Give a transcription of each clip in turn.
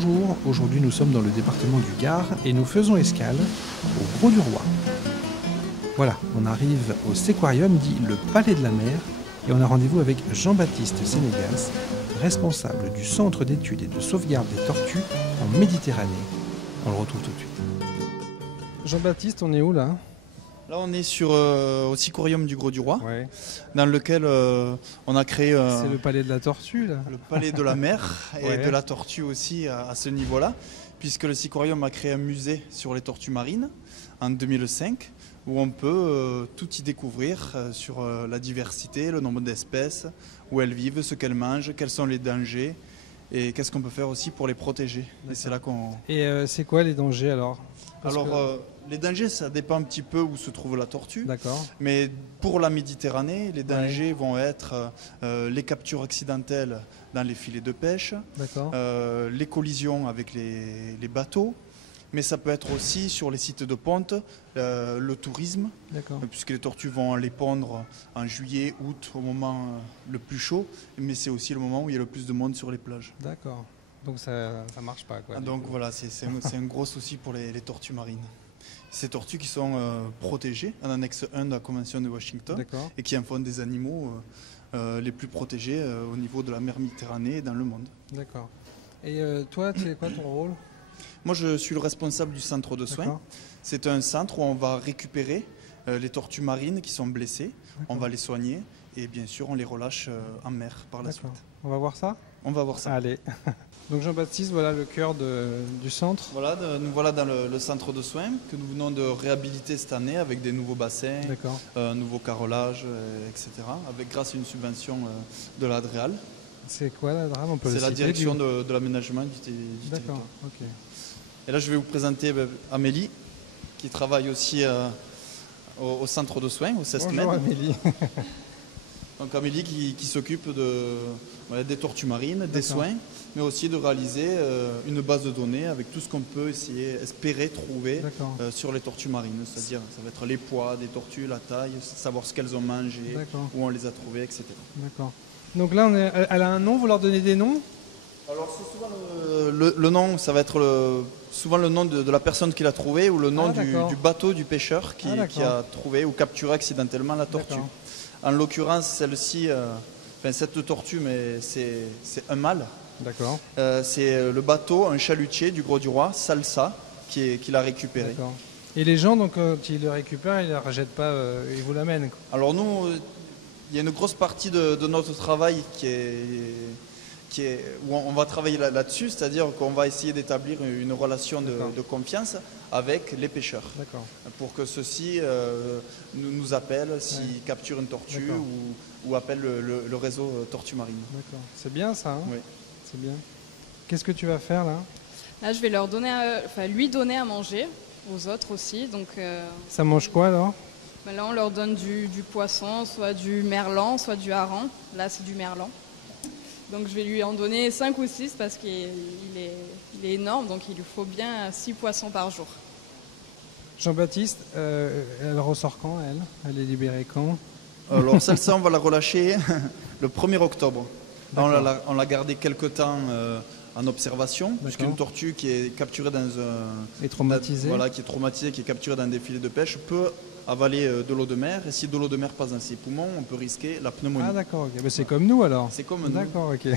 Bonjour, aujourd'hui nous sommes dans le département du Gard et nous faisons escale au Grau du Roi. Voilà, on arrive au Séquarium dit le Palais de la Mer et on a rendez-vous avec Jean-Baptiste Sénégas, responsable du Centre d'études et de sauvegarde des tortues en Méditerranée. On le retrouve tout de suite. Jean-Baptiste, on est où là ? Là, on est au Séquarium du Grau du Roi, Ouais. dans lequel on a créé C'est le Palais de la Tortue là ? le Palais de la Mer et Ouais. de la Tortue aussi à ce niveau-là, puisque le Séquarium a créé un musée sur les tortues marines en 2005, où on peut tout y découvrir sur la diversité, le nombre d'espèces, où elles vivent, ce qu'elles mangent, quels sont les dangers et qu'est-ce qu'on peut faire aussi pour les protéger. Et c'est là qu'on... Et c'est quoi les dangers alors ? Les dangers, ça dépend un petit peu où se trouve la tortue. D'accord. Mais pour la Méditerranée, les dangers vont être les captures accidentelles dans les filets de pêche, D'accord. les collisions avec les bateaux, mais ça peut être aussi sur les sites de ponte, le tourisme, D'accord. puisque les tortues vont aller pondre en juillet, août, au moment le plus chaud, mais c'est aussi le moment où il y a le plus de monde sur les plages. D'accord. Donc ça marche pas quoi. Donc voilà, c'est un gros souci pour les tortues marines. Ces tortues qui sont protégées en annexe 1 de la Convention de Washington. D'accord. Et qui en font des animaux les plus protégés au niveau de la mer Méditerranée et dans le monde. D'accord. Et toi, c'est quoi ton rôle ? Moi, je suis le responsable du centre de soins. D'accord. C'est un centre où on va récupérer les tortues marines qui sont blessées. On va les soigner et bien sûr, on les relâche en mer par la suite. On va voir ça ? On va voir ça. Allez. Donc Jean-Baptiste, voilà le cœur du centre. Voilà, nous voilà dans le centre de soins que nous venons de réhabiliter cette année avec des nouveaux bassins, D'accord. un nouveau carrelage, etc. Grâce à une subvention de l'ADREAL. C'est quoi la drame ? On peut le C'est la citer, direction du... de l'aménagement du territoire. D'accord, ok. Et là, je vais vous présenter Amélie, qui travaille aussi au centre de soins, au CESTMED. Bonjour Amélie. Donc Amélie qui s'occupe des tortues marines, des soins, mais aussi de réaliser une base de données avec tout ce qu'on peut espérer trouver sur les tortues marines. C'est-à-dire, ça va être les poids des tortues, la taille, savoir ce qu'elles ont mangé, où on les a trouvées, etc. D'accord. Donc là, elle a un nom, vous leur donnez des noms ? Alors c'est souvent le nom, ça va être souvent le nom de la personne qui l'a trouvé ou le nom du bateau du pêcheur qui a trouvé ou capturé accidentellement la tortue. D'accord. En l'occurrence, celle-ci, cette tortue, mais c'est un mâle. D'accord. C'est le bateau, un chalutier du Grau du Roi, Salsa, qui l'a récupéré. D'accord. Et les gens, donc, quand ils le récupèrent, ils ne la rejettent pas, ils vous l'amènent. Alors nous, il y a une grosse partie de notre travail où on va travailler là-dessus, c'est-à-dire qu'on va essayer d'établir une relation de confiance avec les pêcheurs. D'accord. Pour que ceux-ci nous appellent s'ils capturent une tortue ou appellent le réseau Tortue Marine. D'accord. C'est bien ça, hein ? Oui. C'est bien. Qu'est-ce que tu vas faire là ? Là, je vais lui donner à manger, aux autres aussi. Donc, ça mange quoi alors ? Là, on leur donne du poisson, soit du merlan, soit du hareng. Là, c'est du merlan. Donc je vais lui en donner 5 ou 6 parce qu'il est énorme, donc il lui faut bien 6 poissons par jour. Jean-Baptiste, elle ressort quand elle est libérée quand ? Alors celle-ci, on va la relâcher le 1er octobre. Là, on l'a gardée quelque temps en observation, puisqu'une tortue qui est capturée dans un... Et traumatisée. Qui est traumatisée, qui est capturée dans des filets de pêche, peut avaler de l'eau de mer, et si de l'eau de mer passe dans ses poumons, on peut risquer la pneumonie. Ah d'accord, ok. Mais c'est comme nous alors. C'est comme nous. D'accord, ok.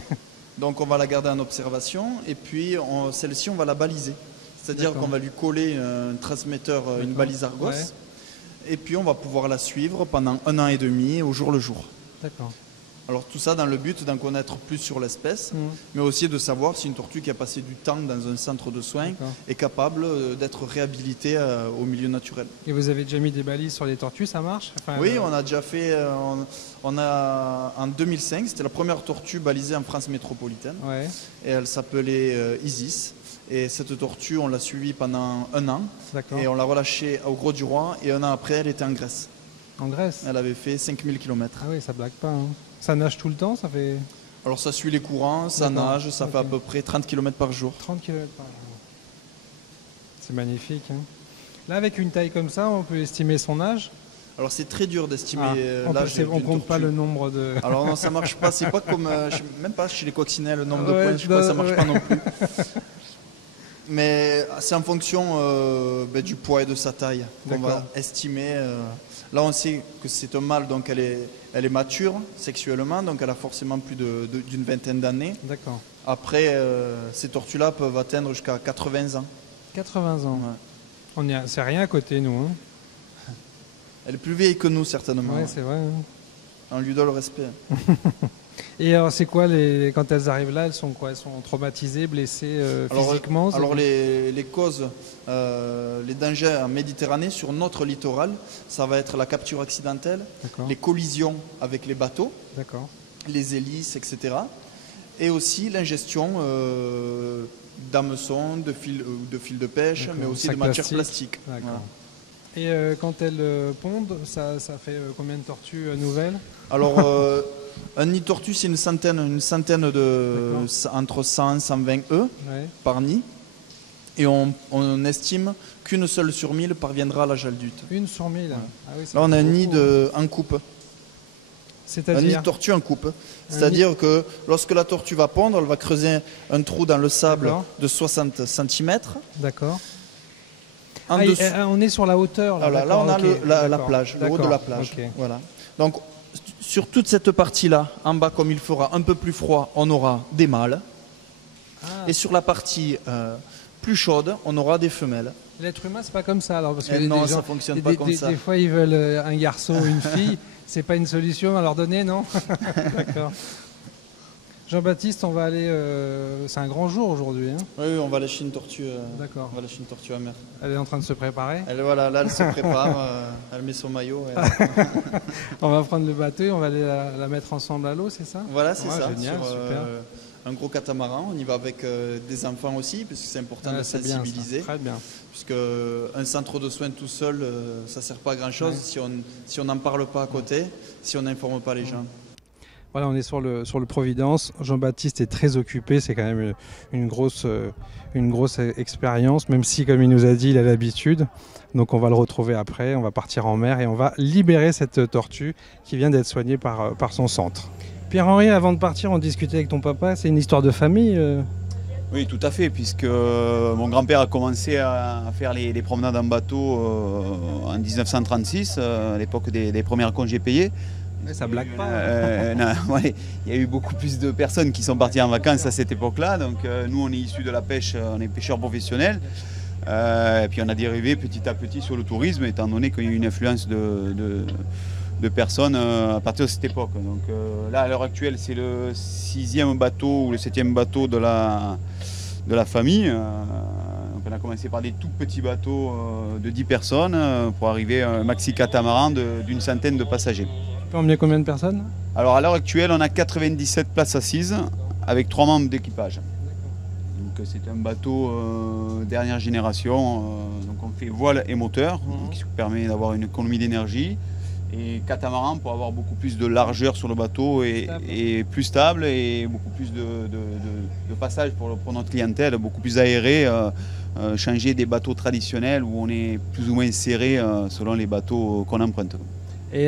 Donc on va la garder en observation, et puis celle-ci, on va la baliser. C'est-à-dire qu'on va lui coller un transmetteur, une balise Argos, et puis on va pouvoir la suivre pendant 1 an et demi, au jour le jour. D'accord. Alors tout ça dans le but d'en connaître plus sur l'espèce, mais aussi de savoir si une tortue qui a passé du temps dans un centre de soins est capable d'être réhabilitée au milieu naturel. Et vous avez déjà mis des balises sur les tortues, ça marche ? Oui, on a déjà fait, en 2005, c'était la première tortue balisée en France métropolitaine, et elle s'appelait Isis. Et cette tortue, on l'a suivie pendant 1 an, et on l'a relâchée au Grau du Roi, et 1 an après, elle était en Grèce. En Grèce ? Elle avait fait 5000 km. Ah oui, ça blague pas, hein. Ça nage tout le temps, ça fait... Alors ça suit les courants, ça nage, ça fait à peu près 30 km par jour. 30 km par jour. C'est magnifique, hein. Là, avec une taille comme ça, on peut estimer son âge ? Alors c'est très dur d'estimer l'âge d'une tortue. On compte pas le nombre de... Alors non, ça marche pas, c'est pas comme... même pas chez les coccinelles, le nombre de points, je crois que ça marche pas non plus. Mais c'est en fonction du poids et de sa taille qu'on va estimer. Là, on sait que c'est un mâle, donc elle est mature sexuellement, donc elle a forcément plus d'une vingtaine d'années. D'accord. Après, ces tortues-là peuvent atteindre jusqu'à 80 ans. 80 ans. Ouais. C'est rien à côté, nous. Hein. Elle est plus vieille que nous, certainement. Oui, c'est vrai. Hein. On lui donne le respect. Et alors, c'est quoi, quand elles arrivent là, elles sont quoi? Elles sont traumatisées, blessées physiquement? Alors les causes, les dangers en Méditerranée, sur notre littoral, ça va être la capture accidentelle, les collisions avec les bateaux, les hélices, etc. Et aussi l'ingestion d'hameçons, de fils de pêche, mais aussi de matières plastiques. Voilà. Et quand elles pondent, ça fait combien de tortues nouvelles? Alors, un nid de tortue, c'est une centaine entre 100 et 120 œufs par nid. Et on estime qu'une seule sur 1000 parviendra à l'âge adulte. Une sur 1000 ouais. Ah oui, là, on a un nid en coupe. C'est-à-dire un nid de tortue en coupe. C'est-à-dire que lorsque la tortue va pondre, elle va creuser un trou dans le sable de 60 cm. D'accord. On est sur la hauteur. Là on a la plage, le haut de la plage. Voilà. Donc, sur toute cette partie-là, en bas, comme il fera un peu plus froid, on aura des mâles. Et sur la partie plus chaude, on aura des femelles. L'être humain, c'est pas comme ça alors, parce que non, ça fonctionne pas comme ça. Des fois, ils veulent un garçon ou une fille. C'est pas une solution à leur donner, non? D'accord. Jean-Baptiste, on va aller. C'est un grand jour aujourd'hui. Hein. Oui, on va lâcher une tortue. D'accord. On va lâcher une tortue à mer. Elle est en train de se préparer. Là, elle se prépare. Elle met son maillot. On va prendre le bateau et on va aller la mettre ensemble à l'eau, c'est ça? Voilà, c'est ça. Génial, super. Un gros catamaran. On y va avec des enfants aussi, parce que c'est important de sensibiliser. Bien, très bien. Puisque un centre de soins tout seul, ça ne sert pas à grand-chose si on n'en parle pas à côté, si on n'informe pas les gens. Voilà, on est sur le Providence. Jean-Baptiste est très occupé, c'est quand même une grosse expérience, même si, comme il nous a dit, il a l'habitude. Donc on va le retrouver après, on va partir en mer et on va libérer cette tortue qui vient d'être soignée par son centre. Pierre-Henri, avant de partir, on discutait avec ton papa, c'est une histoire de famille Oui, tout à fait, puisque mon grand-père a commencé à faire les promenades en bateau en 1936, à l'époque des premiers congés payés. Mais ça blague pas. Il y a eu beaucoup plus de personnes qui sont parties en vacances à cette époque-là. Donc nous, on est issus de la pêche, on est pêcheurs professionnels. Et puis on a dérivé petit à petit sur le tourisme, étant donné qu'il y a eu une influence de personnes à partir de cette époque. Donc là, à l'heure actuelle, c'est le 6e bateau ou le 7e bateau de la famille. Donc on a commencé par des tout petits bateaux de 10 personnes pour arriver à un maxi catamaran d'une centaine de passagers. On peut emmener combien de personnes? Alors à l'heure actuelle, on a 97 places assises avec 3 membres d'équipage. Donc c'est un bateau dernière génération. Donc on fait voile et moteur, qui permet d'avoir une économie d'énergie. Et catamaran pour avoir beaucoup plus de largeur sur le bateau et plus stable et beaucoup plus de passages pour notre clientèle, beaucoup plus aéré. Changer des bateaux traditionnels où on est plus ou moins serré selon les bateaux qu'on emprunte. Et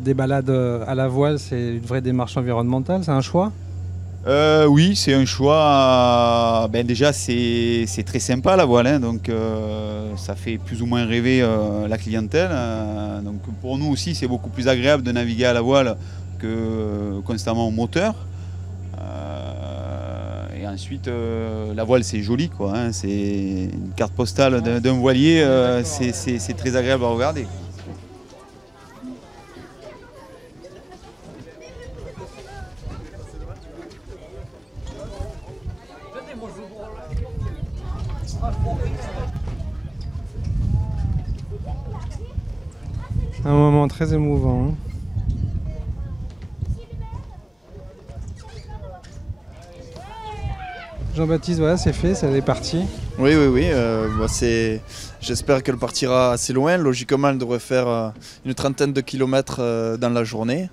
des balades à la voile, c'est une vraie démarche environnementale, c'est un choix? Oui, c'est un choix. Déjà, c'est très sympa la voile, hein, donc ça fait plus ou moins rêver la clientèle. Donc pour nous aussi, c'est beaucoup plus agréable de naviguer à la voile que constamment au moteur. Et ensuite, la voile, c'est joli, quoi. Hein, c'est une carte postale d'un voilier, c'est très agréable à regarder. Un moment très émouvant. Hein. Jean-Baptiste, voilà, c'est fait, ça est parti. Oui. J'espère qu'elle partira assez loin. Logiquement, elle devrait faire une trentaine de kilomètres dans la journée.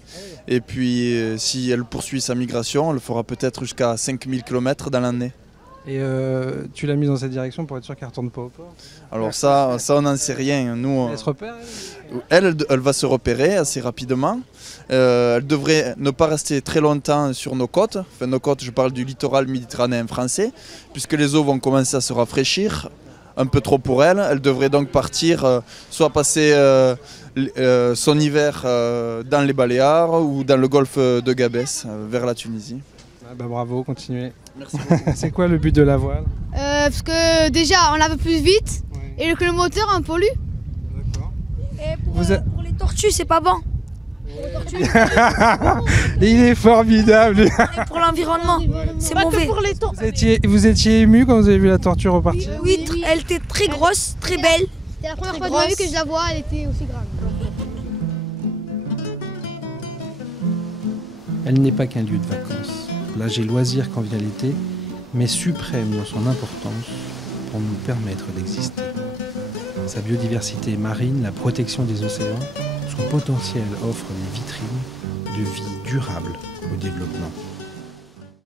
Et puis, si elle poursuit sa migration, elle fera peut-être jusqu'à 5000 km dans l'année. Et tu l'as mise dans cette direction pour être sûr qu'elle ne retourne pas au port? Alors ça on n'en sait rien. Nous, Elle se repère elle va se repérer assez rapidement. Elle devrait ne pas rester très longtemps sur nos côtes. Enfin, nos côtes, je parle du littoral méditerranéen français, puisque les eaux vont commencer à se rafraîchir. Un peu trop pour elle. Elle devrait donc partir, soit passer son hiver dans les Baléares ou dans le golfe de Gabès, vers la Tunisie. Ah bah bravo, continuez. Merci beaucoup. C'est quoi le but de la voile? Parce que déjà on lave plus vite et que le moteur en pollue. D'accord. Et pour les tortues c'est pas bon. Il est formidable. Et pour l'environnement c'est mauvais. Vous étiez ému quand vous avez vu la tortue repartir? Oui, elle était très grosse, très belle. C'était la première fois de ma vie que je la vois, elle était aussi grande. Elle n'est pas qu'un lieu de vacances. Plage et loisirs quand vient l'été, mais suprême dans son importance pour nous permettre d'exister. Sa biodiversité marine, la protection des océans, son potentiel offre des vitrines de vie durable au développement.